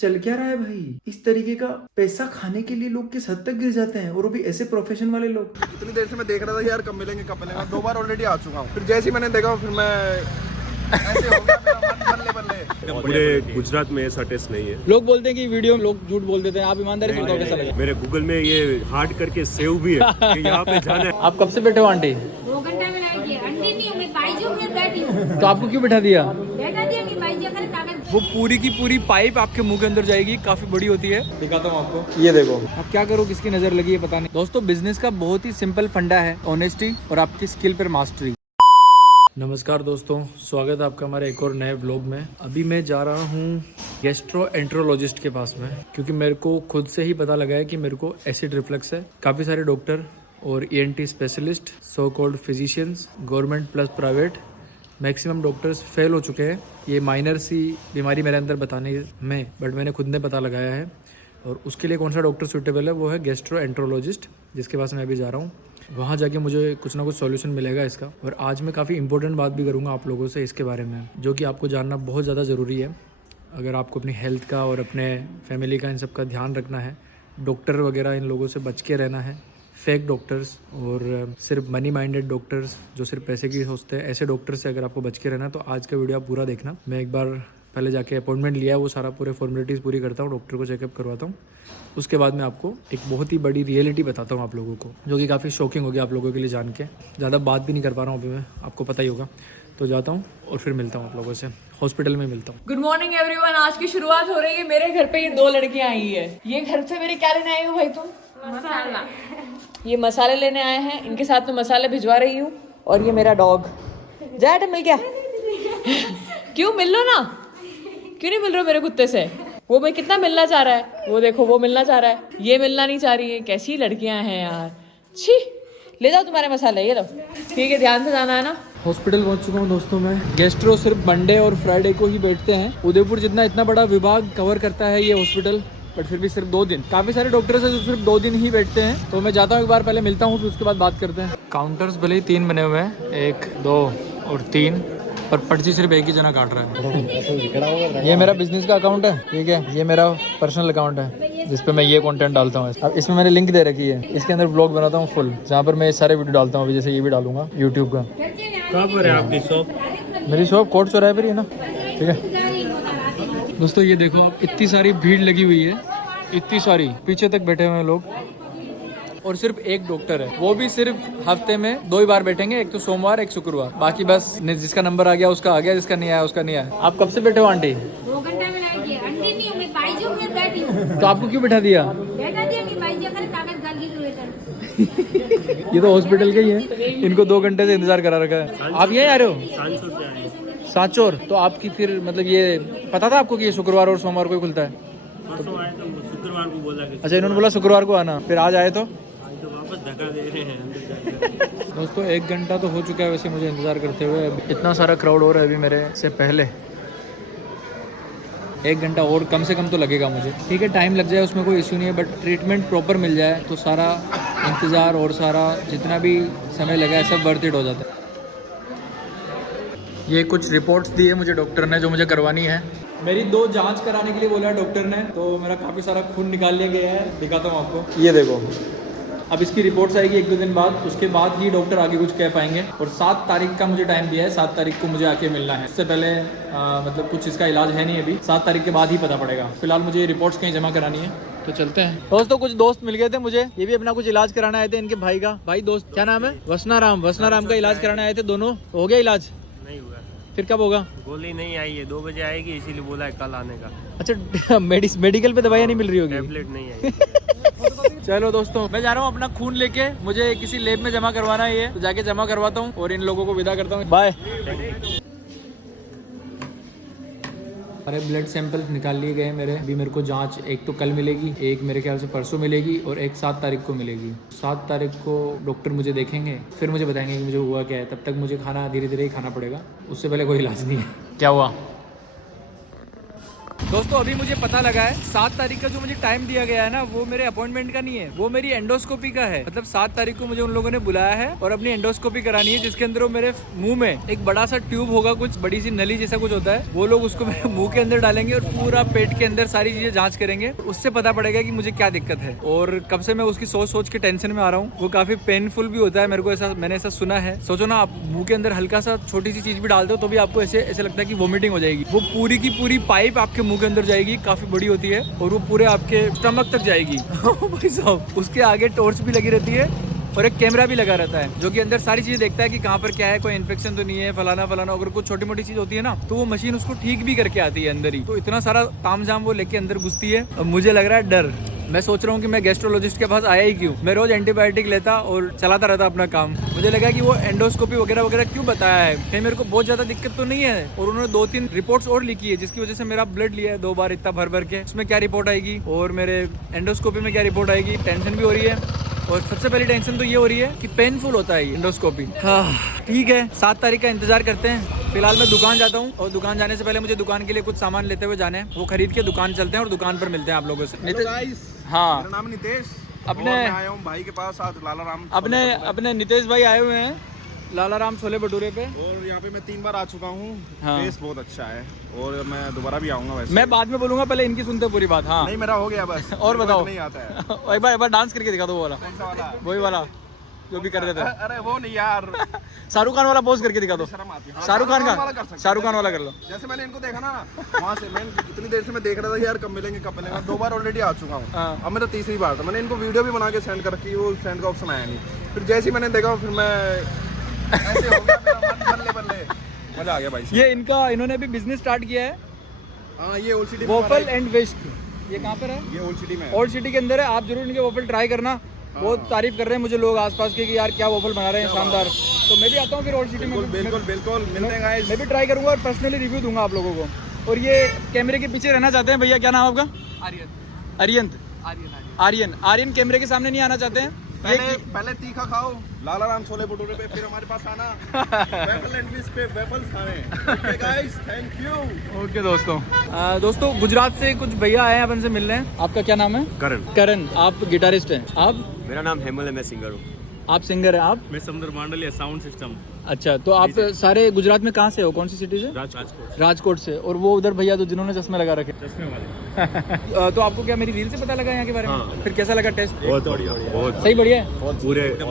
चल क्या रहा है भाई? इस तरीके का पैसा खाने के लिए लोग किस हद तक गिर जाते हैं, और वो भी ऐसे प्रोफेशन वाले लोग। इतनी देर से मैं देख रहा था यार कब मिलेंगे कब मिलेंगे, 2 बार ऑलरेडी आ चुका हूँ। फिर जैसे ही मैंने देखा फिर मैं ऐसे हो गया, मेरा मन बल्ले बल्ले। पूरे गुजरात में ऐसा टेस्ट नहीं है। लोग बोलते हैं कि वीडियो में लोग झूठ बोल देते हैं, आप ईमानदारी से बताओ कैसा लगा? मेरे गूगल में ये हार्ड करके सेव भी है कि यहाँ पे जाना है। आप कब से बैठे हो आंटी? 2 घंटा में लाएगी। अंडी नहीं हूँ मैं, बाईजों में बैठी हूँ। तो आपको क्यों बैठा दिया? बैठा दिया मैं बाईजों का कागज। वो पूरी की पूरी पाइप आपके मुंह के अंदर जाएगी, काफी बड़ी होती है, दिखाता हूँ आपको। ये देखो, अब क्या करो, किसकी नजर लगी है पता नहीं। दोस्तों बिजनेस का बहुत ही सिंपल फंडा है, ऑनेस्टी और आपकी स्किल पर मास्टरी। नमस्कार दोस्तों, स्वागत है आपका हमारे एक और नए व्लॉग में। अभी मैं जा रहा हूँ गैस्ट्रोएंट्रोलॉजिस्ट के पास में, क्योंकि मेरे को खुद से ही पता लगा है कि मेरे को एसिड रिफ्लक्स है। काफ़ी सारे डॉक्टर और ENT specialist, so called physicians, government plus private, maximum doctors fail हो चुके हैं ये माइनर सी बीमारी मेरे अंदर बताने में, बट मैंने खुद ने पता लगाया है। और उसके लिए कौन सा डॉक्टर सूटेबल है वो है गैस्ट्रोएंट्रोलॉजिस्ट, जिसके पास मैं अभी जा रहा हूँ। वहाँ जाके मुझे कुछ ना कुछ सॉल्यूशन मिलेगा इसका। और आज मैं काफ़ी इंपॉर्टेंट बात भी करूँगा आप लोगों से इसके बारे में, जो कि आपको जानना बहुत ज़्यादा ज़रूरी है अगर आपको अपनी हेल्थ का और अपने फैमिली का इन सब का ध्यान रखना है। डॉक्टर वगैरह इन लोगों से बच के रहना है, फेक डॉक्टर्स और सिर्फ मनी माइंडेड डॉक्टर्स जो सिर्फ पैसे की सोचते हैं, ऐसे डॉक्टर से अगर आपको बच के रहना है तो आज का वीडियो आप पूरा देखना। मैं एक बार पहले जाके अपॉइंटमेंट लिया है, वो सारा पूरे फॉर्मेलिटीज़ पूरी करता हूँ, डॉक्टर को चेकअप करवाता हूँ। उसके बाद मैं आपको एक बहुत ही बड़ी रियलिटी बताता हूँ आप लोगों को, जो कि काफ़ी शॉकिंग होगी आप लोगों के लिए जान के। ज़्यादा बात भी नहीं कर पा रहा हूँ अभी मैं, आपको पता ही होगा। तो जाता हूँ और फिर मिलता हूँ आप लोगों से, हॉस्पिटल में मिलता हूँ। Good morning everyone. आज की शुरुआत हो रही है मेरे घर पे। ये 2 लड़कियां आई है। ये घर से मेरे क्या लेने आए हो भाई तुम? मसाला। ये मसाले लेने आए हैं, इनके साथ में मसाले भिजवा रही हूँ। और ये मेरा डॉग जैट मिल गया। क्यों मिल लो ना, क्यों नहीं मिल रहे हो मेरे कुत्ते से? वो मैं कितना मिलना चाह रहा है, वो देखो वो मिलना चाह रहा है, ये मिलना नहीं चाह रही है। कैसी लड़कियां हैं यार, छी। ले जाओ तुम्हारे मसाले, ये लो। ठीक है, ध्यान से जाना है ना। हॉस्पिटल पहुंच चुका हूं दोस्तों मैं। गैस्ट्रो सिर्फ मंडे और फ्राइडे को ही बैठते हैं। उदयपुर जितना इतना बड़ा विभाग कवर करता है ये हॉस्पिटल, बट फिर भी सिर्फ 2 दिन। काफी सारे डॉक्टर्स हैं जो सिर्फ 2 दिन ही बैठते हैं। तो मैं जाता हूँ, एक बार पहले मिलता हूँ, फिर उसके बाद बात करते हैं। काउंटर्स भले ही 3 बने हुए हैं, 1, 2 और 3, पर पर्ची सिर्फ एक ही जना काट रहा है। ये मेरा बिजनेस का अकाउंट है, ठीक है। ये मेरा पर्सनल अकाउंट है जिसपे मैं ये कंटेंट डालता हूँ। अब इसमें मैंने लिंक दे रखी है, इसके अंदर ब्लॉग बनाता हूँ फुल, जहाँ पर मैं सारे वीडियो डालता हूँ। अभी जैसे ये भी डालूंगा यूट्यूब का। कहाँ पर है आपकी शॉप? मेरी शॉप कोट चौराहे पर ही है ना, ठीक है। दोस्तों ये देखो, आप इतनी सारी भीड़ लगी हुई है, इतनी सारी, पीछे तक बैठे हुए हैं लोग। और सिर्फ एक डॉक्टर है, वो भी सिर्फ हफ्ते में 2 ही बार बैठेंगे, एक तो सोमवार एक शुक्रवार। बाकी बस जिसका नंबर आ गया उसका आ गया, जिसका नहीं आया उसका नहीं आया। आप कब से बैठे हो आंटी? 2 घंटा में लाएगी। अंडी नहीं हूँ मैं, बाईजों में बैठी हूँ। तो आपको क्यों बैठा दिया? बैठा दिया मैं बाईजों का कागज गल गई। ये तो हॉस्पिटल के ही है, इनको 2 घंटे से इंतजार करा रखा है। आप यहीं आ रहे हो? सांचौर। तो आपकी फिर मतलब ये पता था आपको कि ये शुक्रवार और सोमवार को ही खुलता है? शुक्रवार को बोला। अच्छा, इन्होंने बोला शुक्रवार को आना, फिर आज आए तो वापस धक्का दे रहे हैं। दोस्तों 1 घंटा तो हो चुका है वैसे मुझे इंतज़ार करते हुए। इतना सारा क्राउड हो रहा है अभी मेरे से पहले। 1 घंटा और कम से कम तो लगेगा मुझे। ठीक है, टाइम लग जाए उसमें कोई इशू नहीं है, बट ट्रीटमेंट प्रॉपर मिल जाए तो सारा इंतज़ार और सारा जितना भी समय लगा है सब वर्थ इट हो जाता है। ये कुछ रिपोर्ट्स दी है मुझे डॉक्टर ने, जो मुझे करवानी है। मेरी 2 जांच कराने के लिए बोला है डॉक्टर ने, तो मेरा काफ़ी सारा खून निकाल लिया गया है, दिखाता हूँ आपको। ये देखो, अब इसकी रिपोर्ट्स आएगी 1-2 दिन बाद, उसके बाद ही डॉक्टर आगे कुछ कह पाएंगे। और 7 तारीख का मुझे टाइम दिया है, 7 तारीख को मुझे आके मिलना है। इससे पहले मतलब कुछ इसका इलाज है नहीं अभी, 7 तारीख के बाद ही पता पड़ेगा। फिलहाल मुझे रिपोर्ट्स कहीं जमा करानी है, तो चलते हैं। दोस्तों कुछ दोस्त मिल गए थे मुझे, ये भी अपना कुछ इलाज कराने आए थे। इनके भाई का, भाई दोस्त क्या नाम है? वसनाराम का इलाज कराने आए थे दोनों। हो गया इलाज? नहीं हुआ। फिर कब होगा? गोली नहीं आई है, 2 बजे आएगी, इसीलिए बोला है कल आने का। अच्छा, मेडिकल पे दवाइयाँ नहीं मिल रही होगी? टैबलेट नहीं आई। चलो दोस्तों, मैं जा रहा हूँ अपना खून लेके, मुझे किसी लैब में जमा करवाना है ये, तो जाके जमा करवाता हूँ और इन लोगों को विदा करता हूँ। बाय। अरे ब्लड सैंपल निकाल लिए गए मेरे। अभी मेरे को जांच एक तो कल मिलेगी, एक मेरे ख्याल से परसों मिलेगी और एक 7 तारीख को मिलेगी। 7 तारीख को डॉक्टर मुझे देखेंगे, फिर मुझे बताएंगे कि मुझे हुआ क्या है। तब तक मुझे खाना धीरे धीरे ही खाना पड़ेगा, उससे पहले कोई इलाज नहीं है। क्या हुआ? दोस्तों अभी मुझे पता लगा है 7 तारीख का जो मुझे टाइम दिया गया है ना, वो मेरे अपॉइंटमेंट का नहीं है, वो मेरी एंडोस्कोपी का है। मतलब 7 तारीख को मुझे उन लोगों ने बुलाया है और अपनी एंडोस्कोपी करानी है, जिसके अंदर वो मेरे मुंह में एक बड़ा सा ट्यूब होगा, कुछ बड़ी सी नली जैसा कुछ होता है, वो लोग उसको मेरे मुंह के अंदर डालेंगे और पूरा पेट के अंदर सारी चीजें जांच करेंगे। उससे पता पड़ेगा कि मुझे क्या दिक्कत है। और कब से मैं उसकी सोच के टेंशन में आ रहा हूँ। वो काफी पेनफुल भी होता है मेरे को, ऐसा मैंने ऐसा सुना है। सोचो ना, आप मुंह के अंदर हल्का सा छोटी सी चीज भी डाल दो तो भी आपको ऐसे लगता है कि वोमिटिंग हो जाएगी। वो पूरी की पूरी पाइप आपके मुंह के अंदर जाएगी, काफी बड़ी होती है, और वो पूरे आपके स्टमक तक जाएगी। भाई साहब, उसके आगे टॉर्च भी लगी रहती है और एक कैमरा भी लगा रहता है, जो कि अंदर सारी चीजें देखता है कि कहाँ पर क्या है, कोई इन्फेक्शन तो नहीं है, फलाना फलाना। अगर कुछ छोटी मोटी चीज होती है ना, तो वो मशीन उसको ठीक भी करके आती है अंदर ही। तो इतना सारा तामझाम वो लेके अंदर घुसती है। अब मुझे लग रहा है डर। मैं सोच रहा हूँ कि मैं गैस्ट्रोलॉजिस्ट के पास आया ही क्यों। मैं रोज एंटीबायोटिक लेता और चलाता रहता अपना काम। मुझे लगा कि वो एंडोस्कोपी वगैरह वगैरह क्यों बताया है, कहीं मेरे को बहुत ज्यादा दिक्कत तो नहीं है। और उन्होंने 2-3 रिपोर्ट्स और लिखी है, जिसकी वजह से मेरा ब्लड लिया है 2 बार इतना भर के। उसमें क्या रिपोर्ट आएगी और मेरे एंडोस्कोपी में क्या रिपोर्ट आएगी, टेंशन भी हो रही है। और सबसे पहली टेंशन तो ये हो रही है कि पेनफुल होता है ये एंडोस्कोपी। ठीक है, 7 तारीख का इंतजार करते हैं। फिलहाल मैं दुकान जाता हूँ और दुकान जाने से पहले मुझे दुकान के लिए कुछ सामान लेते हुए जाने हैं। वो खरीद के दुकान चलते हैं और दुकान पर मिलते हैं आप लोगों से। हेलो गाइस, हाँ, मेरा नाम नितेश। अपने- और मैं आया हूँ भाई के पास आज लाला राम। अपने नितेश भाई आए हुए हैं लाला राम छोले भटूरे पे। और यहाँ पे मैं 3 बार आ चुका हूँ। हाँ। टेस्ट बहुत अच्छा है और मैं दोबारा भी आऊंगा वैसे। मैं बाद में बोलूंगा, पहले इनकी सुनते पूरी बात। हाँ, नहीं, मेरा हो गया बस। और मेरे को बताओ। नहीं आता है। एक बार डांस करके दिखा दो वो वाला, कौन सा वाला? वही वाला जो भी कर रहे थे। अरे वो नहीं यार। शाहरुख खान वाला पोज करके दिखा दो। शर्म आती है। हाँ, शाहरुख खान वाला कर का, सकते हैं। शाहरुख खान वाला कर लो। जैसे मैंने इनको देखा ना वहाँ से, मैं इतनी देर से मैं देख रहा था यार कब मिलेंगे कब मिलेंगे। 2 बार ऑलरेडी आ चुका हूँ। हाँ। अब मेरा 3री बार था। मैंने इनको वीडियो भी बना के सेंड कर रखी, वो सेंड का ऑप्शन आया नहीं। फिर जैसे ही मैंने देखा फिर मैं ऐसे हो गया, मेरा मन बल्ले बल्ले, मजा आ गया भाई। ये इन्होंने भी बिजनेस स्टार्ट किया है, हाँ, ये ओल्ड सिटी में वॉफल एंड वेस्ट। ये कहाँ पर है? ये ओल्ड सिटी में है। ओल्ड सिटी के अंदर है। आप जरूर इनके वॉफल ट्राई करना। बहुत तारीफ कर रहे हैं मुझे लोग आसपास के कि यार क्या वॉफल बना रहे हैं, शानदार। तो मैं भी आता हूँ फिर ओल्ड सिटी में। बिल्कुल बिल्कुल मिलते हैं गाइस। मैं भी ट्राई करूंगा और पर्सनली रिव्यू दूंगा आप लोगों को। और ये कैमरे के पीछे रहना चाहते हैं भैया, क्या नाम आपका? आर्यन। आर्यन कैमरे के सामने नहीं आना चाहते हैं। पहले तीखा खाओ लाला राम छोले भटूरे पे, फिर हमारे पास आना वेफल एंड विश पे वेफल्स खाने। Okay guys, thank you. Okay दोस्तों गुजरात से कुछ भैया आए हैं अपन से मिलने। आपका क्या नाम है? करण। आप गिटारिस्ट हैं? आप? मेरा नाम हेमल है, मैं सिंगर हूँ। आप सिंगर है? आप? मैं समुद्र मंडल या साउंड सिस्टम। अच्छा, तो आप सारे गुजरात में कहाँ से हो, कौन सी सिटी से? राजकोट से। और वो उधर भैया तो जिन्होंने चश्मे लगा रखे। चश्मे वाले। तो आपको क्या मेरी रील से पता लगा यहाँ के बारे में? हाँ। फिर कैसा लगा टेस्ट? बहुत बढ़िया, बहुत सही, बढ़िया है।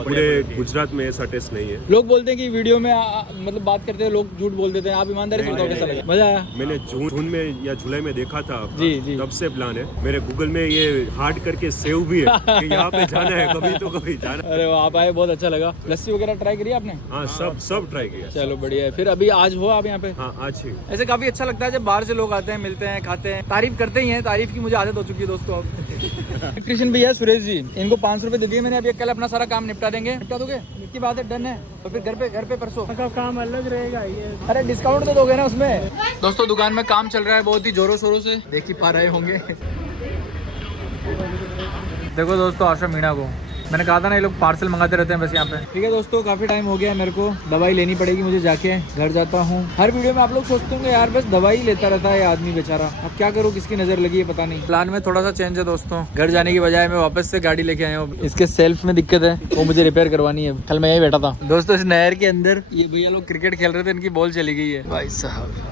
पूरे गुजरात में ऐसा टेस्ट नहीं है। लोग बोलते हैं कि वीडियो में मतलब बात करते हैं लोग झूठ बोल देते हैं। आप ईमानदारी से बताओ कैसा लगा? मजा आया? मैंने जून में या जुलाई में देखा था आपका, जी। तब से प्लान है। मेरे गूगल में ये हार्ड करके सेव भी है कि यहाँ पे जाना है, कभी तो कभी जाना। अरे वाह, आप आए, बहुत अच्छा लगा। लस्सी वगैरह ट्राई करी आपने? हाँ, सब ट्राई किया। चलो बढ़िया है। फिर अभी आज हो आप यहाँ पे? हाँ, आज ही। ऐसे काफी अच्छा लगता है जब बाहर से लोग आते हैं, मिलते हैं, खाते हैं, तारीफ करते ही हैं। तारीफ की मुझे आदत हो चुकी है दोस्तों अब। इलेक्ट्रिशियन भैया सुरेश जी, इनको 500 रुपए दे दिए मैंने। अभी कल अपना सारा काम निपटा देंगे। निपटा दोगे? की बात है, डन है। तो फिर घर पे परसों का काम अलग रहेगा ये। अरे डिस्काउंट तो दोगे ना उसमें। दोस्तों दुकान में काम चल रहा है बहुत ही जोरों शोरों से, देख ही पा रहे होंगे। देखो दोस्तों आशा मीणा को मैंने कहा था ना, ये लोग पार्सल मंगाते रहते हैं बस यहाँ पे। ठीक है दोस्तों, काफी टाइम हो गया है, मेरे को दवाई लेनी पड़ेगी मुझे जाके। घर जाता हूँ। हर वीडियो में आप लोग सोचते होंगे यार बस दवाई लेता रहता है आदमी बेचारा। अब क्या करूँ, किसकी नजर लगी है पता नहीं। प्लान में थोड़ा सा चेंज है दोस्तों। घर जाने की बजाय मैं वापस से गाड़ी लेके आया हूँ। इसके सेल्फ में दिक्कत है, वो मुझे रिपेयर करवानी है। कल मैं यही बैठा था दोस्तों इस नहर के अंदर। ये भैया लोग क्रिकेट खेल रहे थे, इनकी बॉल चली गई है। भाई साहब,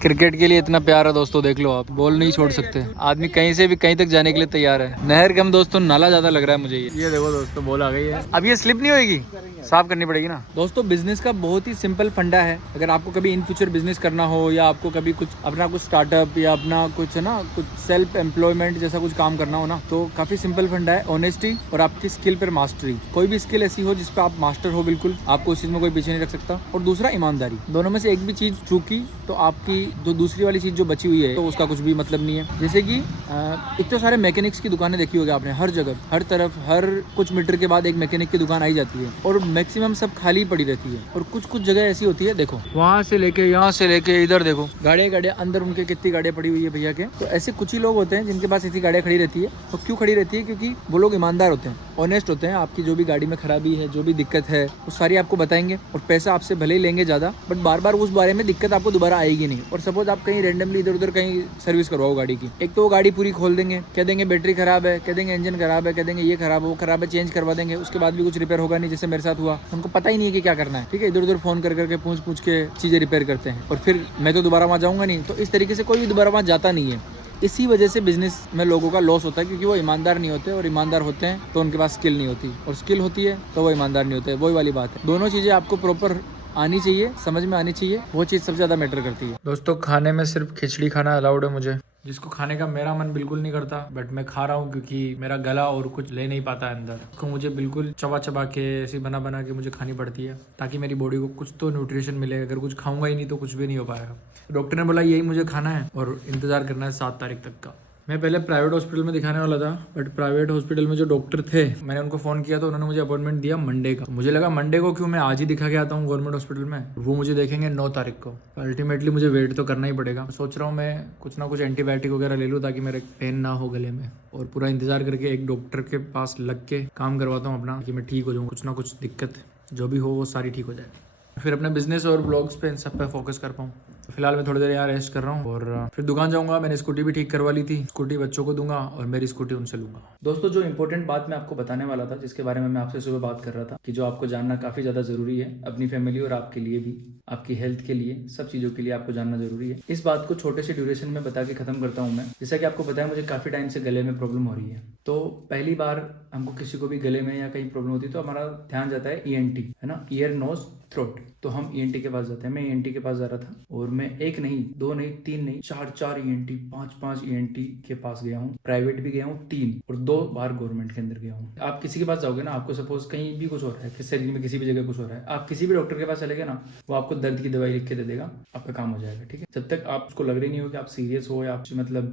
क्रिकेट के लिए इतना प्यार है दोस्तों, देख लो आप। बॉल नहीं छोड़ सकते, आदमी कहीं से भी कहीं तक जाने के लिए तैयार है। नहर कम दोस्तों, नाला ज्यादा लग रहा है मुझे। ये देखो दोस्तों, बॉल आ गई है। अब ये स्लिप नहीं होगी, साफ करनी पड़ेगी ना। दोस्तों बिजनेस का बहुत ही सिंपल फंडा है। अगर आपको कभी इन फ्यूचर बिजनेस करना हो, या आपको कभी कुछ अपना कुछ स्टार्टअप या अपना कुछ है ना, कुछ सेल्फ एम्प्लॉयमेंट जैसा कुछ काम करना हो ना, तो काफी सिंपल फंडा है। ऑनेस्टी और आपकी स्किल पर मास्टरी। कोई भी स्किल ऐसी हो जिसपे आप मास्टर हो, बिल्कुल आपको उस चीज में कोई पीछे नहीं रख सकता। और दूसरा ईमानदारी। दोनों में से एक भी चीज चूकी तो आपकी जो दूसरी वाली चीज जो बची हुई है तो उसका कुछ भी मतलब नहीं है। जैसे कि इतने सारे मैकेनिक्स की दुकानें देखी होगी आपने, हर जगह, हर तरफ, हर कुछ मीटर के बाद एक मैकेनिक की दुकान आई जाती है। और मैक्सिमम सब खाली पड़ी रहती है। और कुछ जगह ऐसी होती है, देखो वहाँ से लेके यहाँ से लेके इधर देखो, गाड़ियाँ अंदर उनके कितनी गाड़ियाँ पड़ी हुई है भैया के। तो ऐसे कुछ ही लोग होते हैं जिनके पास इतनी गाड़ियाँ खड़ी रहती है। और क्यों खड़ी रहती है? क्योंकि वो लोग ईमानदार होते हैं, ऑनेस्ट होते हैं। आपकी जो भी गाड़ी में खराबी है, जो भी दिक्कत है, वो सारी आपको बताएंगे। और पैसा आपसे भले ही लेंगे ज्यादा, बट बार बार उस बारे में दिक्कत आपको दोबारा आएगी नहीं। नहीं। और सपोज आप कहीं रेंडमली इधर उधर कहीं सर्विस करवाओ गाड़ी की, एक तो वो गाड़ी पूरी खोल देंगे, कह देंगे बैटरी खराब है, कह देंगे इंजन खराब है, कह देंगे ये खराब है वो खराब है, चेंज करवा देंगे, उसके बाद भी कुछ रिपेयर होगा नहीं, जैसे मेरे साथ हुआ। उनको पता ही नहीं है कि क्या करना है, ठीक है, इधर उधर फोन कर करके पूछ के चीजें रिपेयर करते हैं, और फिर मैं तो दोबारा वहाँ जाऊँगा नहीं। तो इस तरीके से कोई भी दोबारा वहाँ जाता नहीं है। इसी वजह से बिजनेस में लोगों का लॉस होता है, क्योंकि वो ईमानदार नहीं होते, और ईमानदार होते हैं तो उनके पास स्किल नहीं होती, और स्किल होती है तो वो ईमानदार नहीं होते। वही वाली बात है, दोनों चीज़ें आपको प्रॉपर आनी चाहिए, समझ में आनी चाहिए, वो चीज़ सबसे ज़्यादा मैटर करती है। दोस्तों खाने में सिर्फ खिचड़ी खाना अलाउड है मुझे, जिसको खाने का मेरा मन बिल्कुल नहीं करता, बट मैं खा रहा हूँ क्योंकि मेरा गला और कुछ ले नहीं पाता है अंदर, तो मुझे बिल्कुल चबा के ऐसी बना के मुझे खानी पड़ती है, ताकि मेरी बॉडी को कुछ तो न्यूट्रिशन मिले। अगर कुछ खाऊंगा ही नहीं तो कुछ भी नहीं हो पाएगा। डॉक्टर ने बोला यही मुझे खाना है और इंतज़ार करना है 7 तारीख तक का। मैं पहले प्राइवेट हॉस्पिटल में दिखाने वाला था, बट प्राइवेट हॉस्पिटल में जो डॉक्टर थे, मैंने उनको फ़ोन किया तो उन्होंने मुझे अपॉइंटमेंट दिया मंडे का। मुझे लगा मंडे को क्यों, मैं आज ही दिखा के आता हूँ गवर्नमेंट हॉस्पिटल में, वो मुझे देखेंगे 9 तारीख को। अल्टीमेटली मुझे वेट तो करना ही पड़ेगा। सोच रहा हूँ मैं कुछ ना कुछ एंटीबायोटिक वगैरह ले लूँ ताकि मेरे पेन ना हो गले में, और पूरा इंतज़ार करके एक डॉक्टर के पास लग के काम करवाता हूँ अपना, कि मैं ठीक हो जाऊँ, कुछ ना कुछ दिक्कत जो भी हो वो सारी ठीक हो जाए, फिर अपने बिजनेस और ब्लॉग्स पे इन सब पे फोकस कर पाऊँ। तो फिलहाल मैं थोड़ी देर यहाँ रेस्ट कर रहा हूँ, और फिर दुकान जाऊँगा। मैंने स्कूटी भी ठीक करवा ली थी, स्कूटी बच्चों को दूंगा और मेरी स्कूटी उनसे लूँगा। दोस्तों जो इंपॉर्टेंट बात मैं आपको बताने वाला था, जिसके बारे में मैं आपसे सुबह बात कर रहा था, कि जो आपको जानना काफ़ी ज़्यादा ज़रूरी है अपनी फैमिली और आपके लिए भी, आपकी हेल्थ के लिए, सब चीज़ों के लिए आपको जानना जरूरी है। इस बात को छोटे से ड्यूरेशन में बता के खत्म करता हूँ मैं। जैसा कि आपको पता है मुझे काफ़ी टाइम से गले में प्रॉब्लम हो रही है, तो पहली बार हमको किसी को भी गले में या कहीं प्रॉब्लम होती है तो हमारा ध्यान जाता है ENT, है ना, ईयर नोज थ्रोट। तो हम ENT के पास जाते हैं। मैं ENT के पास जा रहा था, और मैं 1 नहीं 2 नहीं 3 नहीं 4 ENT 5 ENT के पास गया हूँ। प्राइवेट भी गया हूँ 3, और 2 बार गवर्नमेंट के अंदर गया हूँ। आप किसी के पास जाओगे ना, आपको सपोज कहीं भी कुछ हो रहा है, कि शरीर में किसी भी जगह कुछ हो रहा है, आप किसी भी डॉक्टर के पास चले गए ना, वो आपको दर्द की दवाई लिख के दे देगा, आपका काम हो जाएगा, ठीक है। जब तक आपको लग रही नहीं हो कि आप सीरियस हो या आप मतलब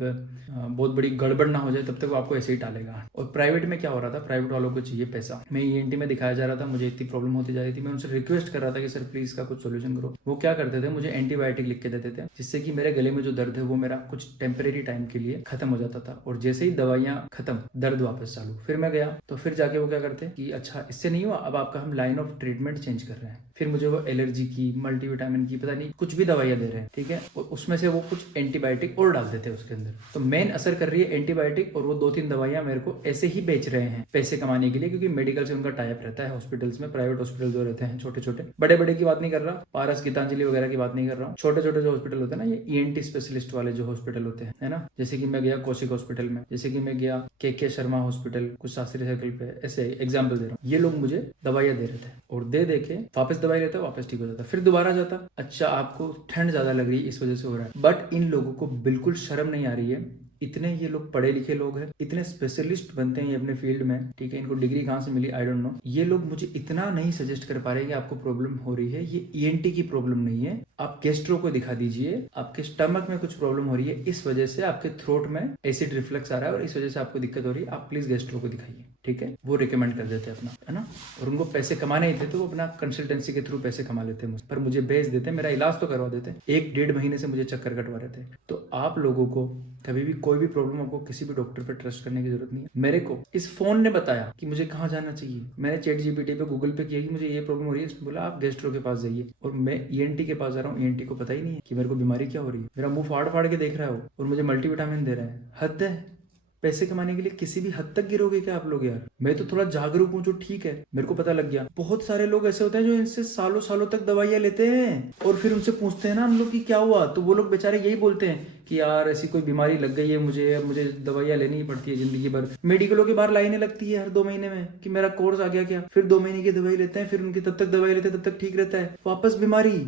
बहुत बड़ी गड़बड़ ना हो जाए, तब तक वो आपको ऐसे ही टालेगा। और प्राइवेट में क्या हो रहा था, प्राइवेट वालों को चाहिए पैसा। मैं ENT में दिखाया जा रहा था, मुझे इतनी प्रॉब्लम होती जा रही थी, मैं उनसे रिक्वेस्ट कर रहा था कि सर प्लीज का कुछ सोल्यूशन करो। वो क्या करते थे, मुझे एंटीबायोटिक लिख के देते थे, जिससे कि मेरे गले में जो दर्द है वो मेरा कुछ टेम्परेरी टाइम के लिए खत्म हो जाता था। और जैसे ही दवाइयां खत्म, दर्द वापस चालू। फिर मैं गया तो फिर जाके वो क्या करते कि अच्छा इससे नहीं हुआ, अब आपका हम लाइन ऑफ ट्रीटमेंट चेंज कर रहे हैं। फिर मुझे वो एलर्जी की, मल्टीविटामिन की, पता नहीं कुछ भी दवाइयां दे रहे हैं, ठीक है, और उसमें से वो कुछ एंटीबायोटिक और डाल देते हैं उसके अंदर। तो मेन असर कर रही है एंटीबायोटिक, और वो 2-3 दवाइयां मेरे को ऐसे ही बेच रहे हैं पैसे कमाने के लिए, क्योंकि मेडिकल से उनका टाइप रहता है हॉस्पिटल्स में। प्राइवेट हॉस्पिटल जो रहते हैं छोटे छोटे, बड़े बड़े की बात नहीं कर रहा, पारस गीतांजलि वगैरह की बात नहीं कर रहा हूँ, छोटे छोटे जो हॉस्पिटल होते हैं ना, ये ENT स्पेशलिस्ट वाले जो हॉस्पिटल होते हैं, है ना, जैसे कि मैं गया कौशिक हॉस्पिटल में, जैसे कि मैं गया KK शर्मा हॉस्पिटल, कुछ शास्त्री सर्कल पे, ऐसे एग्जाम्पल दे रहा हूँ। ये लोग मुझे दवाइयां दे रहे थे, और दे के वापस दवाई लेता, वापस ठीक हो जाता, फिर दोबारा जाता, अच्छा आपको ठंड ज्यादा लग रही है इस वजह से हो रहा है। बट इन लोगों को बिल्कुल शर्म नहीं आ रही है। इतने ये लोग पढ़े लिखे लोग हैं, इतने स्पेशलिस्ट बनते हैं ये अपने फील्ड में, ठीक है, इनको डिग्री कहाँ से मिली आई डोंट नो। ये लोग मुझे इतना नहीं सजेस्ट कर पा रहे कि आपको प्रॉब्लम हो रही है, ये ENT की प्रॉब्लम नहीं है, आप गैस्ट्रो को दिखा दीजिए, आपके स्टमक में कुछ प्रॉब्लम हो रही है, इस वजह से आपके थ्रोट में एसिड रिफ्लक्स आ रहा है और इस वजह से आपको दिक्कत हो रही है, आप प्लीज गैस्ट्रो को दिखाइए, ठीक है। वो रिकमेंड कर देते हैं अपना, है ना, और उनको पैसे कमाने ही थे तो वो अपना कंसल्टेंसी के थ्रू पैसे कमा लेते हैं मुझ पर, मुझे भेज देते, मेरा इलाज तो करवा देते। 1-1.5 महीने से मुझे चक्कर कटवा रहे थे। तो आप लोगों को कभी भी कोई भी प्रॉब्लम, आपको किसी भी डॉक्टर पे ट्रस्ट करने की जरूरत नहीं है। मेरे को इस फोन ने बताया कि मुझे कहाँ जाना चाहिए। मैंने ChatGPT पे, गूगल पे किया कि मुझे ये प्रॉब्लम हो रही है, इसने बोला आप गैस्ट्रो के पास जाइए, और मैं ENT के पास जा रहा हूँ। ENT को पता ही नहीं है कि मेरे को बीमारी क्या हो रही है, मेरा मुंह फाड़ के देख रहा है वो, और मुझे मल्टीविटामिन दे रहा है। हद है, पैसे कमाने के लिए किसी भी हद तक गिरोगे क्या आप लोग यार। मैं तो थोड़ा जागरूक हूँ, जो ठीक है, मेरे को पता लग गया। बहुत सारे लोग ऐसे होते हैं जो इनसे सालों सालों तक दवाइयां लेते हैं, और फिर उनसे पूछते हैं ना हम लोग कि क्या हुआ, तो वो लोग बेचारे यही बोलते हैं कि यार ऐसी कोई बीमारी लग गई है मुझे दवाइयां लेनी ही पड़ती है जिंदगी भर। मेडिकलों के बाहर लाइनें लगती है हर 2 महीने में कि मेरा कोर्स आ गया क्या, फिर 2 महीने की दवाई लेते हैं, फिर उनकी तब तक दवाई लेते हैं, तब तक ठीक रहता है, वापस बीमारी।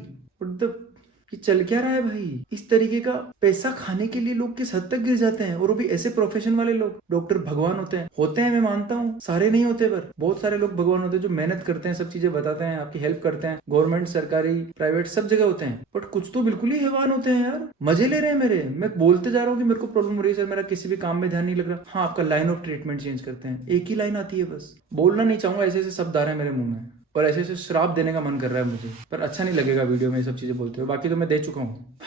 कि चल क्या रहा है भाई। इस तरीके का पैसा खाने के लिए लोग किस हद तक गिर जाते हैं, और वो भी ऐसे प्रोफेशन वाले लोग। डॉक्टर भगवान होते हैं मैं मानता हूँ, सारे नहीं होते, पर बहुत सारे लोग भगवान होते हैं जो मेहनत करते हैं, सब चीजें बताते हैं, आपकी हेल्प करते हैं। गवर्नमेंट, सरकारी, प्राइवेट सब जगह होते हैं, बट कुछ तो बिल्कुल ही हैवान होते हैं यार। मजे ले रहे हैं मेरे, मैं बोलते जा रहा हूँ कि मेरे को प्रॉब्लम हो रही है सर, मेरा किसी भी काम में ध्यान नहीं लग रहा। हाँ, आपका लाइन ऑफ ट्रीटमेंट चेंज करते हैं, एक ही लाइन आती है बस। बोलना नहीं चाहूंगा, ऐसे ऐसे शब्द आ रहे हैं मेरे मुंह में, और ऐसे ऐसे श्राप देने का मन कर रहा है मुझे, पर अच्छा नहीं लगेगा वीडियो में ये सब चीजें बोलते हुए। बाकी तो मैं दे चुका हूँ।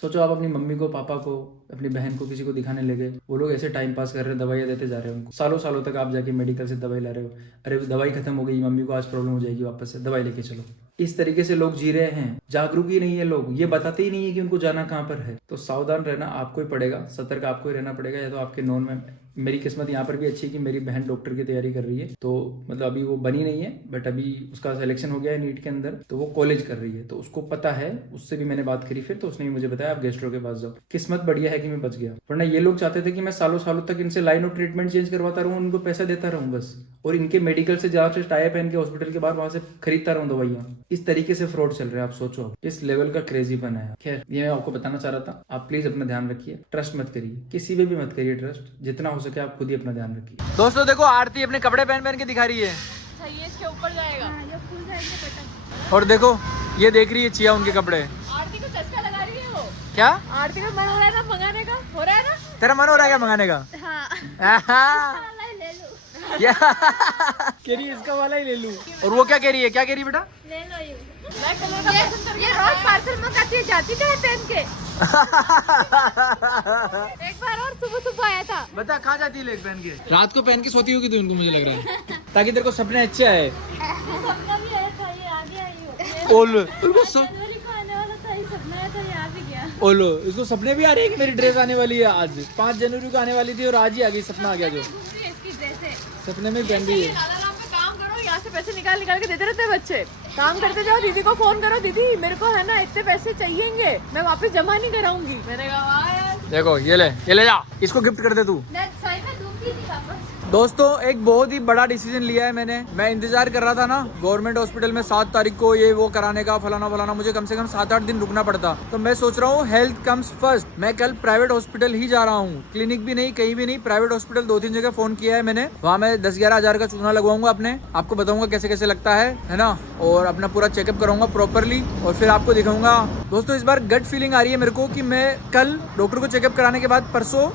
सोचो आप अपनी मम्मी को, पापा को, अपनी बहन को किसी को दिखाने लगे, वो लोग ऐसे टाइम पास कर रहे हैं, दवाइयाँ देते जा रहे हैं उनको। सालों सालों तक आप जाके मेडिकल से दवाई ला रहे हो। अरे दवाई खत्म हो गई, मम्मी को आज प्रॉब्लम हो जाएगी, वापस से दवाई लेके चलो। इस तरीके से लोग जी रहे हैं, जागरूक ही नहीं है लोग, ये बताते ही नहीं है कि उनको जाना कहाँ पर है। तो सावधान रहना आपको ही पड़ेगा, सतर्क आपको ही रहना पड़ेगा। या तो आपके नॉन में, मेरी किस्मत यहाँ पर भी अच्छी है कि मेरी बहन डॉक्टर की तैयारी कर रही है, तो मतलब अभी वो बनी नहीं है बट अभी उसका सिलेक्शन हो गया है नीट के अंदर, तो वो कॉलेज कर रही है, तो उसको पता है, उससे भी मैंने बात करी फिर, तो उसने भी मुझे बताया आप गैस्ट्रो के पास जाओ। किस्मत बढ़िया है कि मैं बच गया, वरना ये लोग चाहते थे कि मैं सालों सालों तक इनसे लाइन ऑफ ट्रीटमेंट चेंज करवाता रहूँ, उनको पैसा देता रहूँ बस, और इनके मेडिकल से जहाँ से टाई पहन के हॉस्पिटल के बाहर वहां से खरीदता रहूँ दवाइयाँ। इस तरीके से फ्रॉड चल रहा है, आप सोचो इस लेवल का क्रेजीपन है। खैर ये मैं आपको बताना चाह रहा था, आप प्लीज अपना ध्यान रखिए, ट्रस्ट मत करिए, किसी पे भी मत करिए ट्रस्ट, जितना हो सके आप खुद ही अपना ध्यान रखिए। दोस्तों देखो आरती अपने कपड़े पहन पहन के दिखा रही है, ये इसके ऊपर जाएगा। और देखो ये देख रही है चिया उनके कपड़े। आरती को चस्का लगा रही है वो। क्या आरती का मन हो रहा है ना मंगाने का, हो रहा है ना? तेरा मन हो रहा है क्या मंगाने का? हाँ। कह रही है इसका वाला ही ले लूं। और वो क्या कह रही है, क्या कह रही है बेटा? ले लो ये। ब्लैक कलर का पसंद कर ये रोज पार्सल मंगाती है, जाती है पहन के। एक बार और सुबह सुबह आया था। बता कहाँ जाती है लेग पहन के? रात को पहन के सोती होगी तो उनको, मुझे लग रहा है ताकि तेरे को सपने अच्छे आए। सपना भी आया था, ये आगे आई हो। ओलो जनवरी को आने वाला था, ये सपना आया था, ये आ भी गया। ओलो इसको सपने भी आ रहे हैं कि मेरी ड्रेस आने वाली है आज। 5 जनवरी को आने वाली थी और आज ही आ गई, सपना आ गया जो दूसरी है इसकी ड्रेस है। सपने में पहन रही है। लाला राम में काम करो, यहाँ से पैसे निकाल निकाल के देते रहते हैं बच्चे। काम करते जाओ, दीदी को फोन करो, दीदी मेरे को है ना इतने पैसे चाहिएंगे, मैं वापस जमा नहीं कराऊंगी। मैंने कहा वाह यार। देखो ये ले जा, इसको गिफ्ट कर दे तू। सही में दूंगी नहीं वापस। दोस्तों एक बहुत ही बड़ा डिसीजन लिया है मैंने। मैं इंतजार कर रहा था ना गवर्नमेंट हॉस्पिटल में 7 तारीख को ये वो कराने का, फलाना फलाना, मुझे कम से कम 7-8 दिन रुकना पड़ता। तो मैं सोच रहा हूँ हेल्थ कम्स फर्स्ट, मैं कल प्राइवेट हॉस्पिटल ही जा रहा हूँ, क्लिनिक भी नहीं, कहीं भी नहीं, प्राइवेट हॉस्पिटल 2-3 जगह फोन किया है मैंने। वहाँ मैं 10-11 हजार का चूना लगवाऊंगा अपने, आपको बताऊंगा कैसे कैसे लगता है ना, और अपना पूरा चेकअप कराऊंगा प्रॉपरली, और फिर आपको दिखाऊंगा। दोस्तों इस बार गट फीलिंग आ रही है मेरे को कि मैं कल डॉक्टर को चेकअप कराने के बाद परसों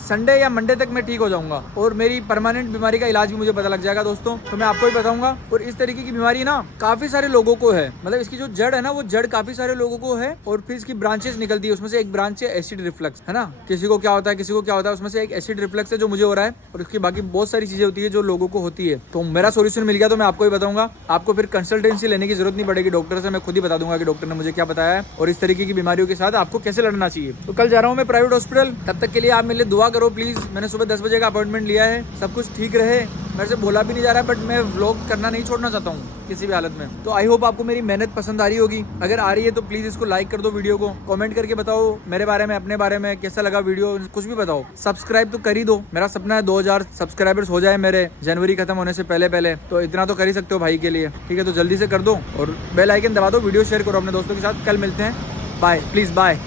संडे या मंडे तक मैं ठीक हो जाऊंगा, और मेरी परमानेंट बीमारी का इलाज भी मुझे पता लग जाएगा दोस्तों, तो मैं आपको भी बताऊंगा। और इस तरीके की बीमारी ना काफी सारे लोगों को है, मतलब इसकी जो जड़ है ना वो जड़ काफी सारे लोगों को है, और फिर इसकी ब्रांचेस निकलती है, उसमें से एक ब्रांच है एसिड रिफ्लक्स, है ना, किसी को क्या होता है किसी को क्या होता है, उसमें से एक एसिड रिफ्लक्स है जो मुझे हो रहा है, और उसकी बाकी बहुत सारी चीजें होती है जो लोगों को होती है। तो मेरा सोल्यूशन मिल गया तो मैं आपको ही बताऊंगा, आपको फिर कंसल्टेंसी लेने की जरूरत नहीं पड़ेगी डॉक्टर से, मैं खुद ही बता दूंगा कि डॉक्टर ने मुझे क्या बताया है और इस तरीके की बीमारियों के साथ आपको कैसे लड़ना चाहिए। तो कल जा रहा हूँ मैं प्राइवेट हॉस्पिटल, तब तक के लिए आप मेरे लिए दुआ करो प्लीज। मैंने सुबह 10 बजे का अपॉइंटमेंट लिया है, सब कुछ ठीक रहे, मेरे से बोला भी नहीं जा रहा है, बट मैं व्लॉग करना नहीं छोड़ना चाहता हूँ किसी भी हालत में। तो आई होप आपको मेरी मेहनत पसंद आ रही होगी, अगर आ रही है तो प्लीज इसको लाइक कर दो, वीडियो को कमेंट करके बताओ मेरे बारे में, अपने बारे में कैसा लगा वीडियो, कुछ भी बताओ। सब्सक्राइब तो कर ही दो, मेरा सपना है 2000 सब्सक्राइबर्स हो जाए मेरे जनवरी खत्म होने से पहले पहले, तो इतना तो कर ही सकते हो भाई के लिए, ठीक है? तो जल्दी से कर दो और बेल आइकन दबा दो, वीडियो शेयर करो अपने दोस्तों के साथ। कल मिलते हैं, बाय, प्लीज बाय।